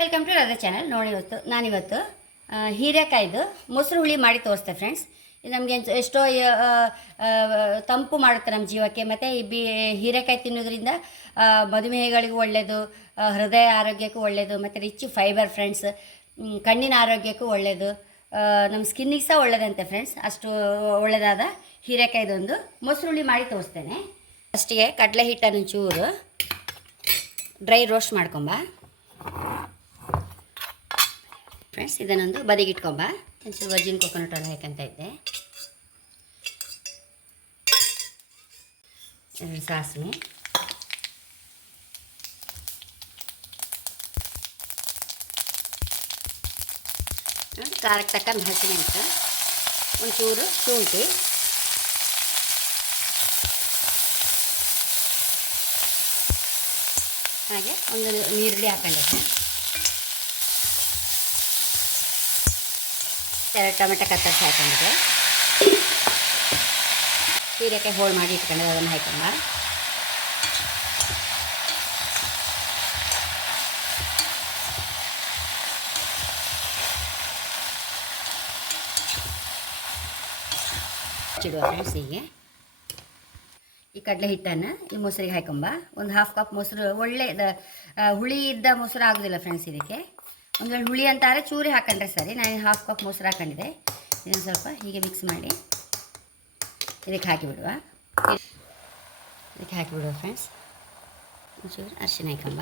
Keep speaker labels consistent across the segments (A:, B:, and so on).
A: Welcome to Radha channel ನೋಡಿ ಇವತ್ತು, ನಾನಿವತ್ತು ಹೀರೆಕಾಯ್ದು ಮೊಸರು ಹುಳಿ ಮಾಡಿ ತೋರಿಸ್ತೆ ಫ್ರೆಂಡ್ಸ್ ಇದು ನಮಗೆ ಎಷ್ಟೋ ತಂಪು ಮಾಡುತ್ತೆ ನಮ್ಮ ಜೀವಕ್ಕೆ. ಮತ್ತು ಈ ಬಿ, ಹೀರೆಕಾಯಿ ತಿನ್ನೋದ್ರಿಂದ ಮಧುಮೇಹಿಗಳಿಗೂ ಒಳ್ಳೆಯದು ಹೃದಯ ಆರೋಗ್ಯಕ್ಕೂ ಒಳ್ಳೆಯದು ಮತ್ತು ರಿಚ್ ಫೈಬರ್ ಫ್ರೆಂಡ್ಸ್ ಕಣ್ಣಿನ ಆರೋಗ್ಯಕ್ಕೂ ಒಳ್ಳೆಯದು ನಮ್ಮ ಸ್ಕಿನ್ನಿಗೆ ಸಹ ಒಳ್ಳೆಯದಂತೆ ಫ್ರೆಂಡ್ಸ್ ಅಷ್ಟು ಒಳ್ಳೆಯದಾದ ಹೀರೆಕಾಯ್ದೊಂದು ಮೊಸರು ಹುಳಿ ಮಾಡಿ ತೋರಿಸ್ತೇನೆ. ಫಸ್ಟಿಗೆ ಕಡಲೆ ಹಿಟ್ಟನ್ನು ಚೂರು ಡ್ರೈ ರೋಸ್ಟ್ ಮಾಡ್ಕೊಂಬ. ಫ್ರೆಂಡ್ಸ್ ಇದನ್ನೊಂದು ಬದಿಗಿಟ್ಕೊಂಬ. ಒಂಚೂರು ವರ್ಜಿನ್ ಕೊಕೊನಟ್ ಆಯಿಲ್ ಹಾಕಂತ ಇದ್ದೆ. ಸಾಸಿವೆ. ಖಾರಕ್ಕೆ ತಕ್ಕಂತ ಹಸಿಮೆಣಸು ಒಂಚೂರು ಶುಂಠಿ. ಹಾಗೆ ಒಂದು ನೀರುಳ್ಳಿ ಹಾಕೊಂಡಿದ್ದೆ ಎರಡು ಟೊಮೆಟೊ ಕತ್ತರಿಸಿ ಹಾಕೊಂಡಿದ್ದೆ ಸೀರೆಕಾಯಿ ಹೋಳು ಮಾಡಿ ಇಟ್ಕೊಂಡಿದ್ದೆ, ಅದನ್ನು ಹಾಕೊಂಡ ಚಿಡುವ ಫ್ರೆಂಡ್ಸ್ ಹೀಗೆ. ಈ ಕಡಲೆ ಹಿಟ್ಟನ್ನು ಈ ಮೊಸರಿಗೆ ಹಾಕೊಂಬ ಒಂದು ಹಾಫ್ ಕಪ್ ಮೊಸರು ಒಳ್ಳೆ ಹುಳಿ ಇದ್ದ ಮೊಸರು ಆಗೋದಿಲ್ಲ ಫ್ರೆಂಡ್ಸ್ ಇದಕ್ಕೆ. ಒಂದು ಹುಳಿ ಅಂತಾರೆ ಚೂರಿ ಹಾಕೊಂಡ್ರೆ ಸರಿ. ನಾನು ಹಾಫ್ ಕಪ್ ಮೊಸರು ಹಾಕೊಂಡಿದ್ದೆ. ಇದನ್ನು ಸ್ವಲ್ಪ ಹೀಗೆ ಮಿಕ್ಸ್ ಮಾಡಿ ಇದಕ್ಕೆ ಹಾಕಿಬಿಡುವ. ಇದಕ್ಕೆ ಹಾಕಿಬಿಡುವ ಫ್ರೆಂಡ್ಸ್ ಒಂಚೂರು ಅರಿಶಿನ ಹಾಕೊಂಬ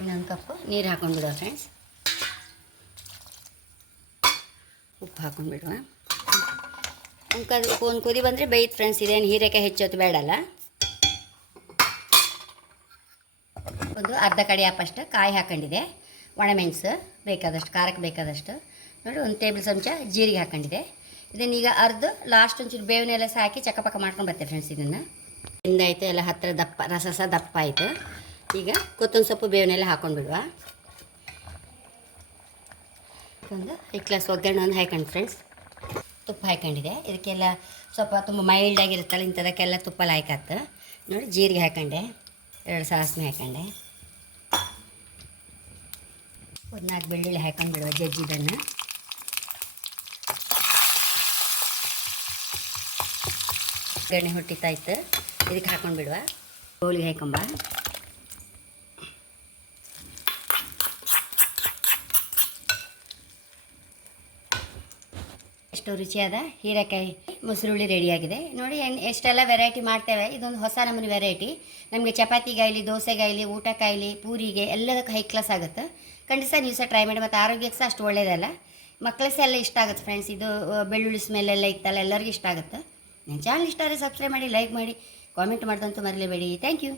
A: ಇನ್ನೊಂದು ಕಪ್ಪು ನೀರು ಹಾಕೊಂಡ್ಬಿಡುವ ಫ್ರೆಂಡ್ಸ್ ಉಪ್ಪು ಹಾಕೊಂಡ್ಬಿಡುವ. ಒಂದು ಒಂದು ಕುದಿ ಬಂದರೆ ಬೈತ್ ಫ್ರೆಂಡ್ಸ್ ಇದೇನು ಹೀರೆಕಾಯಿ ಹೆಚ್ಚೊತ್ತು ಬೇಡಲ್ಲ ಒಂದು ಅರ್ಧ ಕಡೆ ಅಪ್ಪಷ್ಟು ಕಾಯಿ ಹಾಕೊಂಡಿದೆ, ಒಣಮೆಣಸು ಬೇಕಾದಷ್ಟು, ಖಾರಕ್ಕೆ ಬೇಕಾದಷ್ಟು. ನೋಡಿ, ಒಂದು ಟೇಬಲ್ ಚಮಚ ಜೀರಿಗೆ ಹಾಕೊಂಡಿದೆ. ಇದನ್ನೀಗ ಅರ್ದು ಲಾಸ್ಟ್ ಒಂಚೂರು ಬೇವಿನೆಲ್ಲ ಸಹ ಹಾಕಿ ಚಕ್ಕಪಕ್ಕ ಮಾಡ್ಕೊಂಡು ಬರ್ತೇವೆ ಫ್ರೆಂಡ್ಸ್ ಇದನ್ನು. ಹಿಂದಾಯ್ತು, ಎಲ್ಲ ಹತ್ತಿರ ದಪ್ಪ, ರಸ ಸಹ ದಪ್ಪ ಆಯಿತು. ಈಗ ಕೊತ್ತಂಬರಿ ಸೊಪ್ಪು ಬೇವಿನೆಲ್ಲ ಹಾಕೊಂಡ್ಬಿಡುವ. ಒಂದು ಐದು ಗ್ಲಾಸ್ ಒಗ್ಗರಣೆ ಒಂದು ಹಾಕೊಂಡು ಫ್ರೆಂಡ್ಸ್ ತುಪ್ಪ ಹಾಕೊಂಡಿದೆ. ಇದಕ್ಕೆಲ್ಲ ಸ್ವಲ್ಪ ತುಂಬ ಮೈಲ್ಡ್ ಆಗಿರುತ್ತಲ್ಲ, ಇಂಥದಕ್ಕೆಲ್ಲ ತುಪ್ಪ ಲಾಯ್ಕಾತು ನೋಡಿ, ಜೀರಿಗೆ ಹಾಕೊಂಡೆ, ಎರಡು ಸಾಸಿವೆ ಹಾಕೊಂಡೆ. ಒಂದು ನಾಲ್ಕು ಬೆಳ್ಳುಳ್ಳಿ ಹಾಕೊಂಡ್ಬಿಡುವ ಜಜ್ಜಿದನ್ನು. ಗಣೆ ಹುಟ್ಟಿತಾಯ್ತು ಇದಕ್ಕೆ ಹಾಕೊಂಡ್ಬಿಡುವ. ಗೋಲಿಗೆ ಹಾಕೊಂಬ ಎಷ್ಟು ರುಚಿಯಾದ ಹೀರೆಕಾಯಿ ಮೊಸರುಳ್ಳಿ ರೆಡಿಯಾಗಿದೆ. ನೋಡಿ ಎಷ್ಟೆಲ್ಲ ವೆರೈಟಿ ಮಾಡ್ತೇವೆ. ಇದೊಂದು ಹೊಸ ನಮೂನೆ ವೆರೈಟಿ ನಮಗೆ ಚಪಾತಿಗಾಯ್ಲಿ ದೋಸೆಗಾಯ್ಲಿ ಊಟಕ್ಕಾಗಲಿ ಪೂರಿಗೆ ಎಲ್ಲದಕ್ಕೂ ಹೈ ಕ್ಲಾಸ್ ಆಗುತ್ತೆ. ಖಂಡಿತ ನೀವು ಸಹ ಟ್ರೈ ಮಾಡಿ ಮತ್ತು ಆರೋಗ್ಯಕ್ಕೆ ಸಹ ಅಷ್ಟು ಒಳ್ಳೆಯದಲ್ಲ ಮಕ್ಕಳು ಸಹ ಎಲ್ಲ ಇಷ್ಟ ಆಗುತ್ತೆ ಫ್ರೆಂಡ್ಸ್ ಇದು ಬೆಳ್ಳುಳ್ಳಿ ಸ್ಮೆಲ್ ಎಲ್ಲ ಇತ್ತಲ್ಲ, ಎಲ್ಲರಿಗೂ ಇಷ್ಟ ಆಗುತ್ತೆ. ನನ್ನ ಚಾನಲ್ ಇಷ್ಟ ಆದರೆ ಸಬ್ಸ್ಕ್ರೈಬ್ ಮಾಡಿ ಲೈಕ್ ಮಾಡಿ ಕಾಮೆಂಟ್ ಮಾಡ್ದಂತೂ ಮರಲೇಬೇಡಿ. Thank you